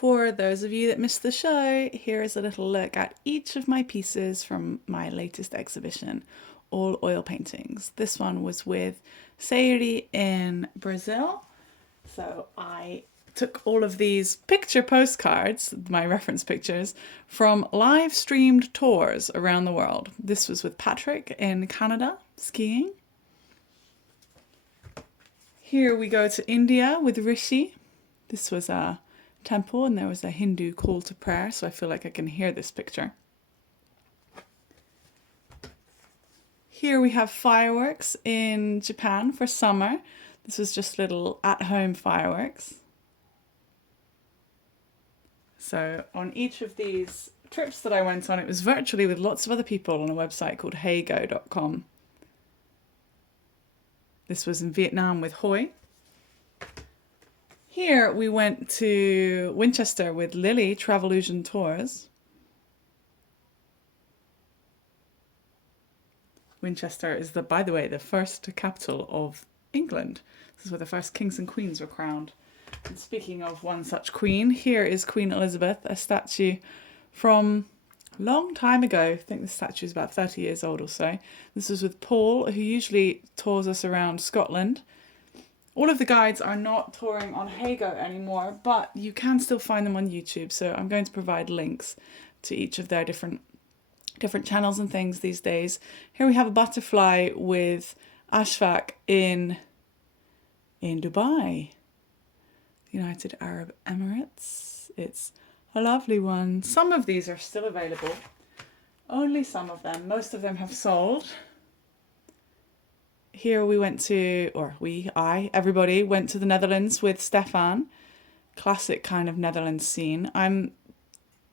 For those of you that missed the show, here is a little look at each of my pieces from my latest exhibition, all oil paintings. This one was with Sayuri in Brazil. So I took all of these picture postcards, my reference pictures, from live streamed tours around the world. This was with Patrick in Canada, skiing. Here we go to India with Rishi. This was a temple and there was a Hindu call to prayer, so I feel like I can hear this picture. Here we have fireworks in Japan for summer. This was just little at-home fireworks. So on each of these trips that I went on, it was virtually with lots of other people on a website called Heygo.com. This was in Vietnam with Hoi. Here we went to Winchester with Lily, Travelusion Tours. Winchester is, by the way, the first capital of England. This is where the first kings and queens were crowned. And speaking of one such queen, here is Queen Elizabeth, a statue from a long time ago. I think the statue is about 30 years old or so. This was with Paul, who usually tours us around Scotland. All of the guides are not touring on Heygo anymore, but you can still find them on YouTube. So I'm going to provide links to each of their different channels and things these days. Here we have a butterfly with Ashfaq in Dubai, United Arab Emirates. It's a lovely one. Some of these are still available. Only some of them. Most of them have sold. Here we went to, or everybody went to the Netherlands with Stefan. Classic kind of Netherlands scene. I'm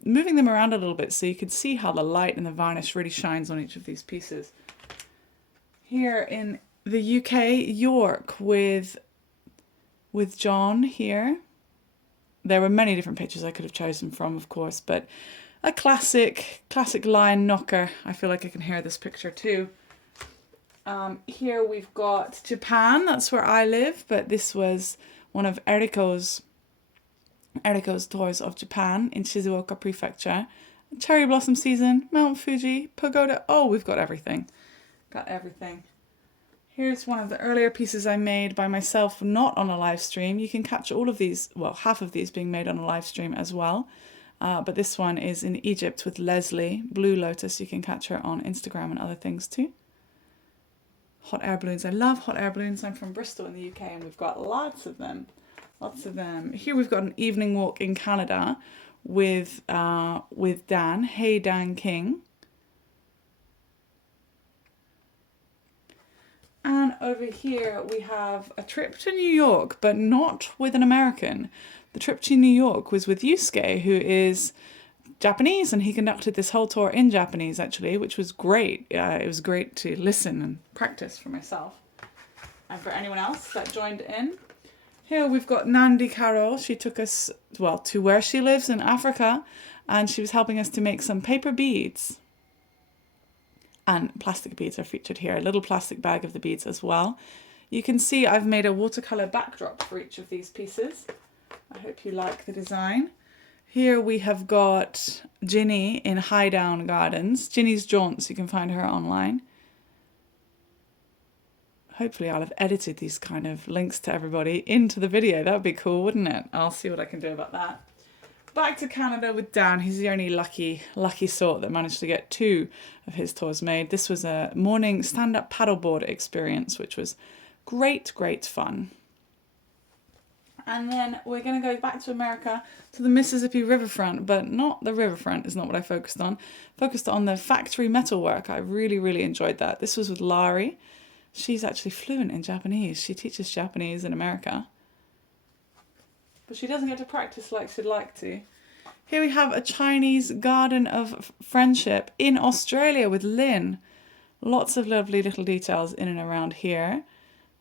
moving them around a little bit so you can see how the light and the varnish really shines on each of these pieces. Here in the UK, York with John here. There were many different pictures I could have chosen from, of course, but a classic lion knocker. I feel like I can hear this picture too. Here we've got Japan, that's where I live, but this was one of Eriko's tours of Japan in Shizuoka Prefecture. Cherry blossom season, Mount Fuji, pagoda. Oh, we've got everything. Got everything. Here's one of the earlier pieces I made by myself, not on a live stream. You can catch all of these, well, half of these being made on a live stream as well. But this one is in Egypt with Leslie, Blue Lotus. You can catch her on Instagram and other things too. Hot air balloons. I love hot air balloons. I'm from Bristol in the UK and we've got lots of them. Lots of them. Here we've got an evening walk in Canada with Dan. Hey Dan King. And over here we have a trip to New York, but not with an American. The trip to New York was with Yusuke, who is Japanese, and he conducted this whole tour in Japanese actually, which was great. It was great to listen and practice for myself and for anyone else that joined in. Here we've got Nandi Carol. She took us, well, to where she lives in Africa, and she was helping us to make some paper beads. And plastic beads are featured here, a little plastic bag of the beads as well. You can see I've made a watercolour backdrop for each of these pieces. I hope you like the design. Here we have got Ginny in Highdown Gardens. Ginny's Jaunts, you can find her online. Hopefully I'll have edited these kind of links to everybody into the video. That would be cool, wouldn't it? I'll see what I can do about that. Back to Canada with Dan. He's the only lucky sort that managed to get 2 of his tours made. This was a morning stand-up paddleboard experience, which was great fun. And then we're going to go back to America, to the Mississippi riverfront, but not the riverfront is not what I focused on. Focused on the factory metalwork. I really enjoyed that. This was with Lari. She's actually fluent in Japanese. She teaches Japanese in America. But she doesn't get to practice like she'd like to. Here we have a Chinese garden of friendship in Australia with Lynn. Lots of lovely little details in and around here.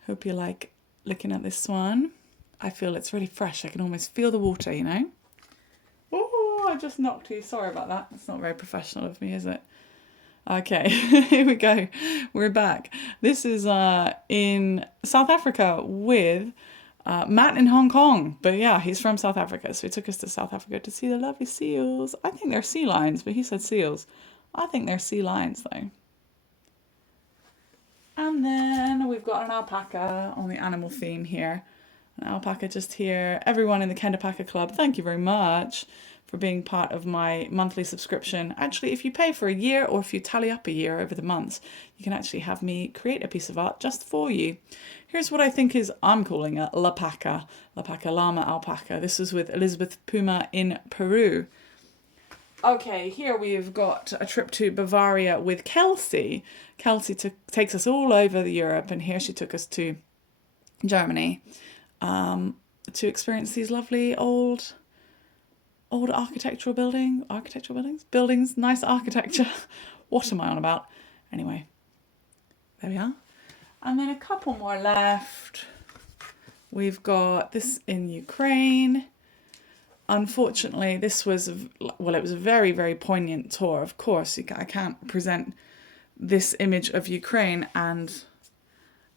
Hope you like looking at this one. I feel it's really fresh. I can almost feel the water, you know. Oh, I just knocked you. Sorry about that. It's not very professional of me, is it? Okay, here we go. We're back. This is in South Africa with Matt in Hong Kong. But yeah, he's from South Africa, so he took us to South Africa to see the lovely seals. I think they're sea lions, but he said seals. I think they're sea lions though. And then we've got an alpaca on the animal theme here. An alpaca just here. Everyone in the Kendapaca Club, thank you very much for being part of my monthly subscription. Actually, if you pay for a year or if you tally up a year over the months, you can actually have me create a piece of art just for you. Here's what I think I'm calling a Lapaca llama alpaca. This was with Elizabeth Puma in Peru. Okay, here we've got a trip to Bavaria with Kelsey. Kelsey takes us all over Europe, and here she took us to Germany to experience these lovely old architectural buildings, nice architecture. What am I on about? Anyway, there we are. And then a couple more left. We've got this in Ukraine. Unfortunately, this was, it was a very, very poignant tour. Of course, I can't present this image of Ukraine and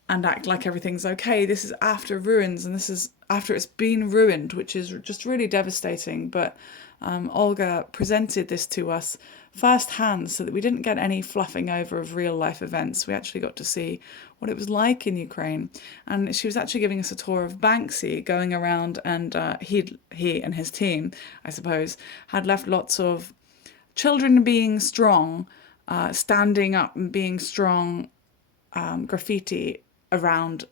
act like everything's okay. This is after ruins, and this is after it's been ruined, which is just really devastating. But Olga presented this to us firsthand so that we didn't get any fluffing over of real life events. We actually got to see what it was like in Ukraine. And she was actually giving us a tour of Banksy, going around, and he and his team, I suppose, had left lots of children being strong, standing up and being strong, graffiti around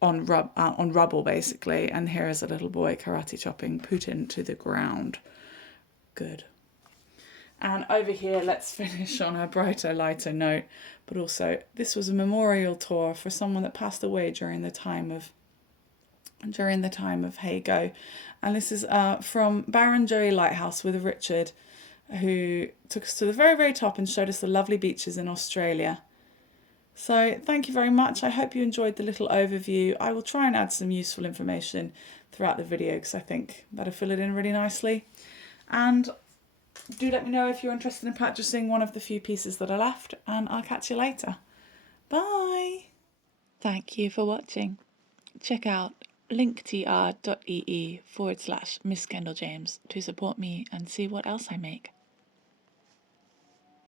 on rubble, basically. And here is a little boy karate chopping Putin to the ground. Good. And over here, let's finish on a brighter, lighter note. But also, this was a memorial tour for someone that passed away during the time of Heygo. And this is from Barrenjoey Lighthouse with Richard, who took us to the very, very top and showed us the lovely beaches in Australia. So thank you very much. I hope you enjoyed the little overview. I will try and add some useful information throughout the video because I think that'll fill it in really nicely. And do let me know if you're interested in purchasing one of the few pieces that are left, and I'll catch you later. Bye! Thank you for watching. Check out Linktr.ee /MissKendalJames to support me and see what else I make.